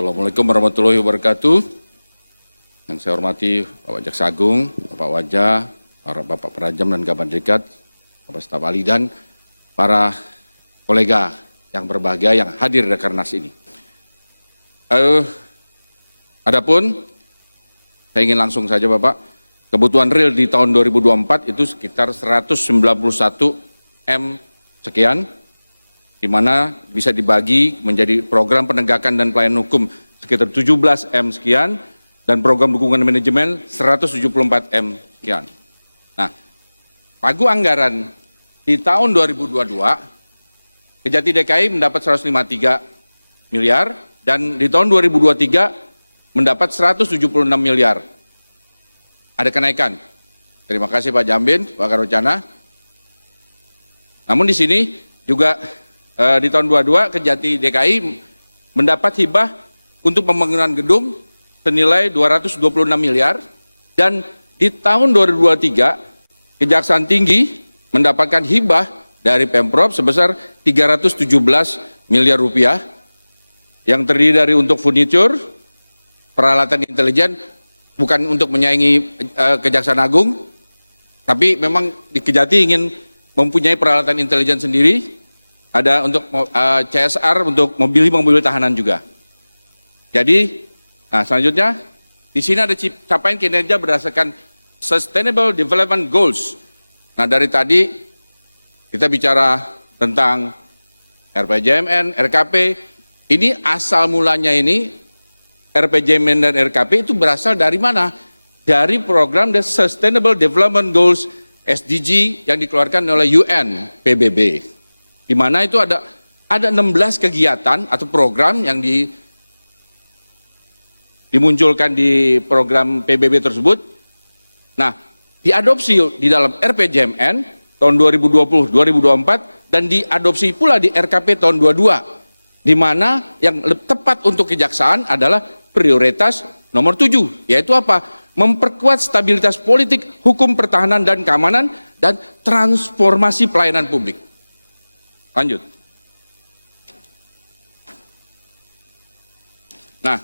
Assalamualaikum warahmatullahi wabarakatuh. Yang saya hormati Bapak Jaksa Agung, Bapak Wajah, para Bapak Perajam dan Kabar Dekat, Bapak Staf Ahli dan para kolega yang berbahagia yang hadir di Rakernas ini. Adapun saya ingin langsung saja Bapak, kebutuhan real di tahun 2024 itu sekitar 191 M sekian, di mana bisa dibagi menjadi program penegakan dan pelayanan hukum sekitar 17 M sekian, dan program dukungan manajemen 174 M sekian. Nah, pagu anggaran di tahun 2022, Kejati DKI mendapat 153 miliar, dan di tahun 2023 mendapat 176 miliar. Ada kenaikan. Terima kasih Pak Jambin, Pak Karocana. Namun di sini juga di tahun 22 Kejati DKI mendapat hibah untuk pembangunan gedung senilai 226 miliar, dan di tahun 2023 Kejaksaan Tinggi mendapatkan hibah dari Pemprov sebesar 317 miliar rupiah yang terdiri dari untuk furniture, peralatan intelijen, bukan untuk menyaingi Kejaksaan Agung, tapi memang di Kejati ingin mempunyai peralatan intelijen sendiri. Ada untuk CSR untuk mobil tahanan juga. Jadi, nah selanjutnya di sini ada capaian kinerja berdasarkan Sustainable Development Goals. Nah dari tadi kita bicara tentang RPJMN, RKP. Ini asal mulanya ini RPJMN dan RKP itu berasal dari mana? Dari program The Sustainable Development Goals SDG yang dikeluarkan oleh UN PBB. Di mana itu ada 16 kegiatan atau program yang dimunculkan di program PBB tersebut. Nah, diadopsi di dalam RPJMN tahun 2020-2024 dan diadopsi pula di RKP tahun 22, di mana yang tepat untuk kejaksaan adalah prioritas nomor 7, yaitu apa? Memperkuat stabilitas politik, hukum, pertahanan dan keamanan, dan transformasi pelayanan publik. Lanjut. Nah,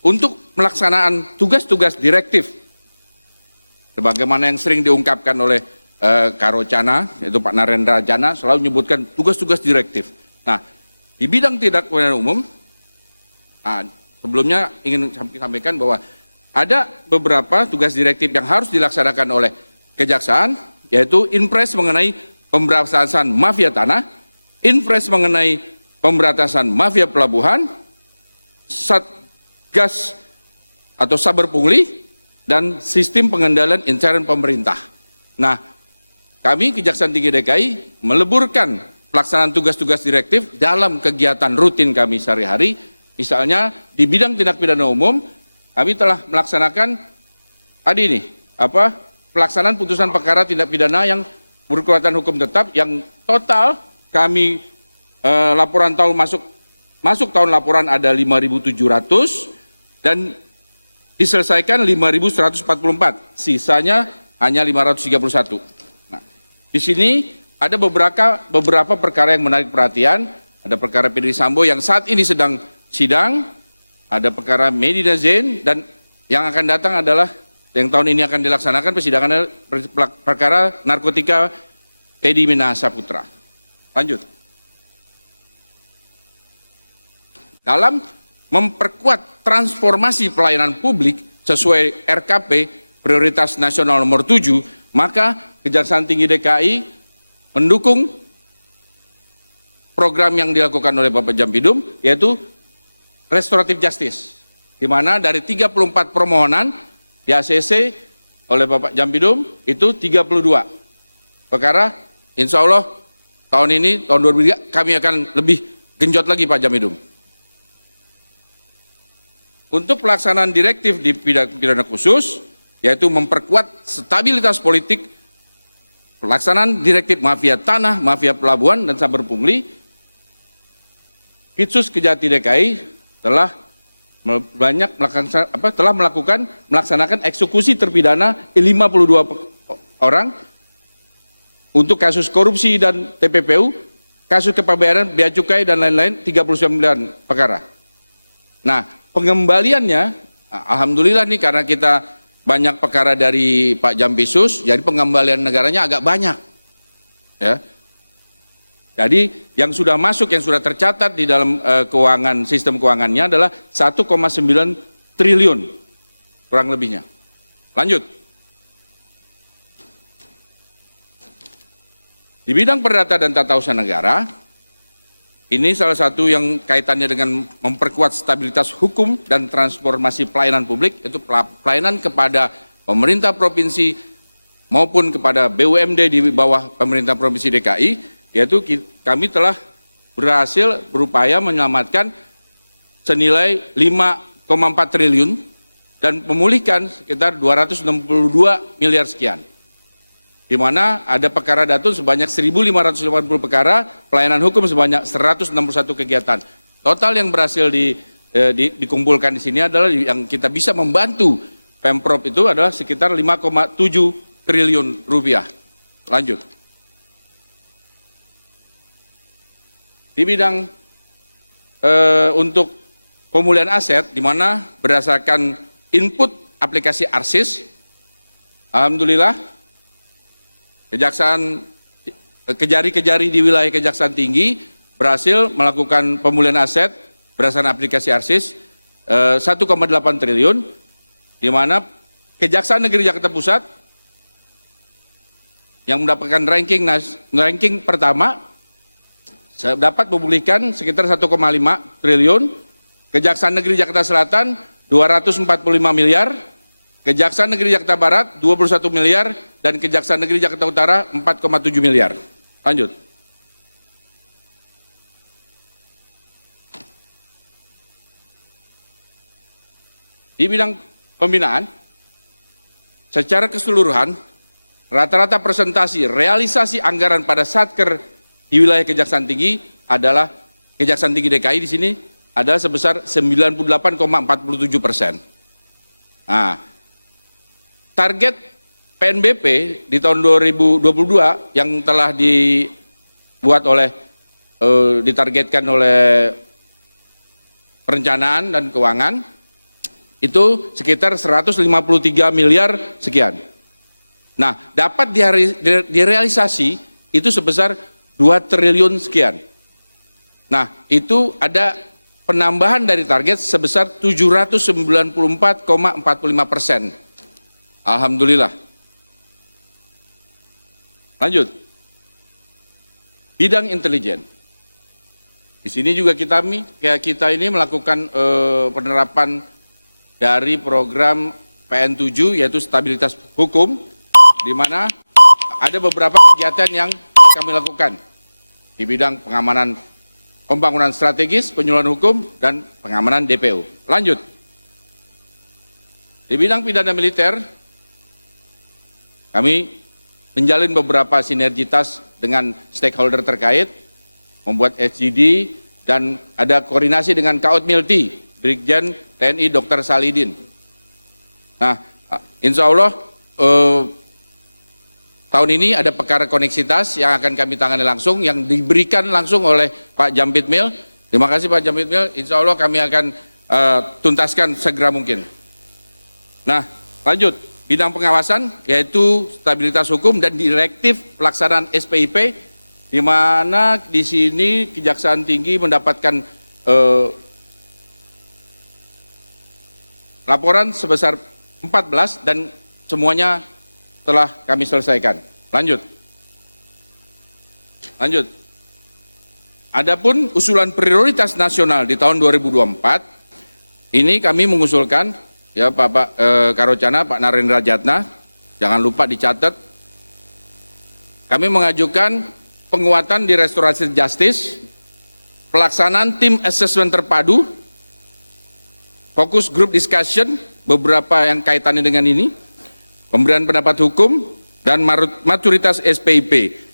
untuk melaksanaan tugas-tugas direktif, sebagaimana yang sering diungkapkan oleh Karocana, yaitu Pak Narendra Jana, selalu menyebutkan tugas-tugas direktif. Nah, di bidang tindak pidana umum, sebelumnya ingin sampaikan bahwa ada beberapa tugas direktif yang harus dilaksanakan oleh Kejaksaan, yaitu Inpres mengenai pemberantasan mafia tanah, Inpres mengenai pemberantasan mafia pelabuhan, Satgas atau Saber Pungli, dan sistem pengendalian intern pemerintah. Nah, kami Kejaksaan Tinggi DKI meleburkan pelaksanaan tugas-tugas direktif dalam kegiatan rutin kami sehari-hari. Misalnya di bidang tindak pidana umum, kami telah melaksanakan pelaksanaan putusan perkara tindak pidana yang berkekuatan hukum tetap yang total kami laporan tahun masuk tahun laporan ada 5.700 dan diselesaikan 5.144, sisanya hanya 531. Nah, di sini ada beberapa perkara yang menarik perhatian. Ada perkara Firdy Sambo yang saat ini sedang sidang, ada perkara Medina Zain, dan yang akan datang adalah yang tahun ini akan dilaksanakan persidangan perkara narkotika Teddy Minahasa Putra. Lanjut. Dalam memperkuat transformasi pelayanan publik sesuai RKP Prioritas Nasional nomor 7, maka Kejaksaan Tinggi DKI mendukung program yang dilakukan oleh Bapak Jampidum, yaitu Restoratif Justice, di mana dari 34 permohonan di ACC oleh Bapak Jampidum itu 32 perkara. Insya Allah tahun ini, tahun 2023 kami akan lebih genjot lagi Pak Jampidum. Untuk pelaksanaan direktif di bidang pidana khusus, yaitu memperkuat stabilitas politik, pelaksanaan direktif mafia tanah, mafia pelabuhan, dan saber pungli, Kitsus Kejati DKI telah melaksanakan eksekusi terpidana 52 orang untuk kasus korupsi dan TPPU, kasus kepabeanan, bea cukai dan lain-lain 39 perkara. Nah, pengembaliannya, alhamdulillah nih karena kita banyak perkara dari Pak Jampisus, jadi pengembalian negaranya agak banyak. Ya. Jadi yang sudah masuk, yang sudah tercatat di dalam keuangan, sistem keuangannya adalah 1,9 triliun kurang lebihnya. Lanjut. Di bidang perdata dan tata usaha negara, ini salah satu yang kaitannya dengan memperkuat stabilitas hukum dan transformasi pelayanan publik, yaitu pelayanan kepada pemerintah provinsi maupun kepada BUMD di bawah pemerintah provinsi DKI, yaitu kami telah berhasil berupaya menyelamatkan senilai 5,4 triliun dan memulihkan sekitar 262 miliar sekian. Di mana ada perkara datun sebanyak 1.580 perkara, pelayanan hukum sebanyak 161 kegiatan. Total yang berhasil dikumpulkan di sini adalah yang kita bisa membantu Pemprov itu adalah sekitar 5,7 triliun rupiah. Lanjut. Di bidang untuk pemulihan aset, di mana berdasarkan input aplikasi ARSIS, alhamdulillah Kejari-kejari di wilayah Kejaksaan Tinggi berhasil melakukan pemulihan aset berdasarkan aplikasi ARSIS 1,8 triliun, di mana Kejaksaan Negeri Jakarta Pusat yang mendapatkan ranking pertama dapat memulihkan sekitar 1,5 triliun, Kejaksaan Negeri Jakarta Selatan 245 miliar, Kejaksaan Negeri Jakarta Barat 21 miliar, dan Kejaksaan Negeri Jakarta Utara 4,7 miliar. Lanjut. Di bidang pembinaan, secara keseluruhan, rata-rata presentasi realisasi anggaran pada Satker di wilayah Kejaksaan Tinggi adalah, Kejaksaan Tinggi DKI di sini adalah sebesar 98,47%. Nah, target PNBP di tahun 2022 yang telah dibuat oleh, ditargetkan oleh perencanaan dan keuangan, itu sekitar 153 miliar sekian. Nah, dapat direalisasi itu sebesar 2 triliun sekian. Nah, itu ada penambahan dari target sebesar 794,45%. Alhamdulillah. Lanjut. Bidang intelijen. Di sini juga kita ini melakukan penerapan dari program PN7, yaitu stabilitas hukum, di mana ada beberapa kegiatan yang kami lakukan di bidang pengamanan pembangunan strategis, penyuluhan hukum, dan pengamanan DPO. Lanjut. Di bidang pidana militer, kami menjalin beberapa sinergitas dengan stakeholder terkait, membuat SGD, dan ada koordinasi dengan Kaut Milti, Brigjen TNI Dr. Salidin. Nah, insya Allah tahun ini ada perkara koneksitas yang akan kami tangani langsung, yang diberikan langsung oleh Pak Jampitmil. Terima kasih Pak Jampitmil, insya Allah kami akan tuntaskan segera mungkin. Nah, lanjut. Bidang pengawasan yaitu stabilitas hukum dan direktif pelaksanaan SPIP, di mana di sini Kejaksaan Tinggi mendapatkan laporan sebesar 14 dan semuanya telah kami selesaikan. Lanjut. Lanjut. Adapun usulan prioritas nasional di tahun 2024, ini kami mengusulkan, ya Bapak Karocana, Pak Narendra Jatna, jangan lupa dicatat. Kami mengajukan penguatan di restorasi justice, pelaksanaan tim assessment terpadu, fokus group discussion, beberapa yang kaitannya dengan ini, pemberian pendapat hukum, dan maturitas SPIP.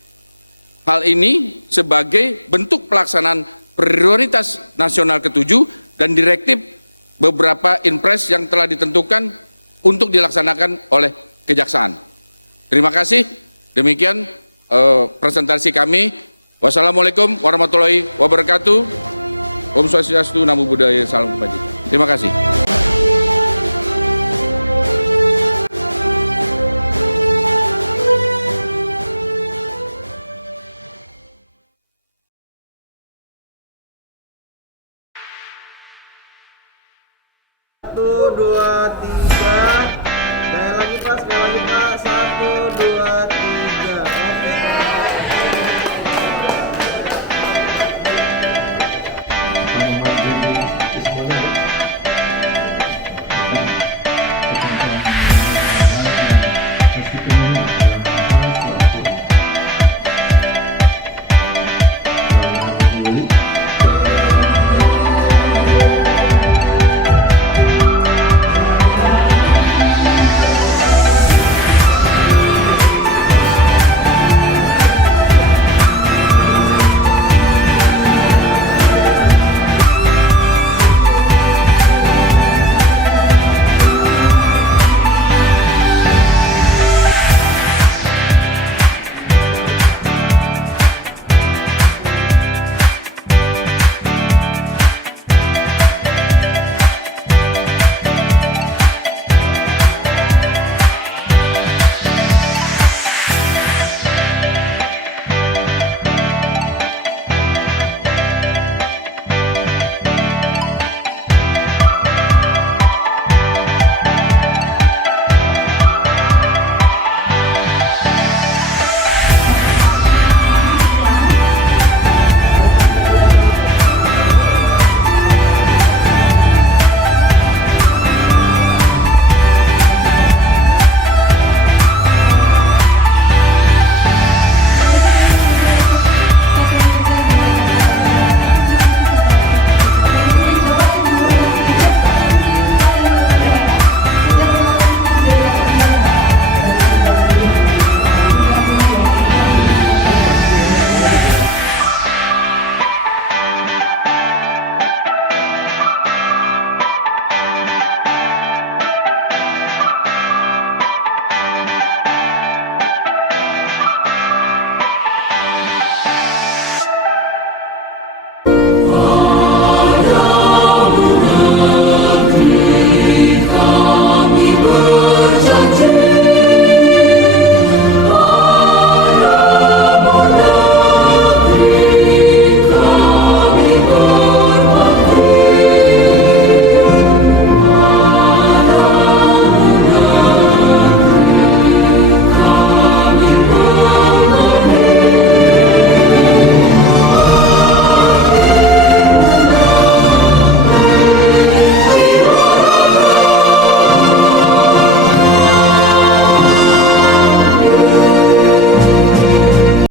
Hal ini sebagai bentuk pelaksanaan prioritas nasional ke-7 dan direktif beberapa inpres yang telah ditentukan untuk dilaksanakan oleh Kejaksaan. Terima kasih. Demikian presentasi kami. Wassalamualaikum warahmatullahi wabarakatuh. Om Swastiastu, Namo Buddhaya, Salam Kebajikan. Terima kasih. Satu, dua, tiga. Sekali lagi Pak, sekali lagi Pak. Satu, dua, tiga.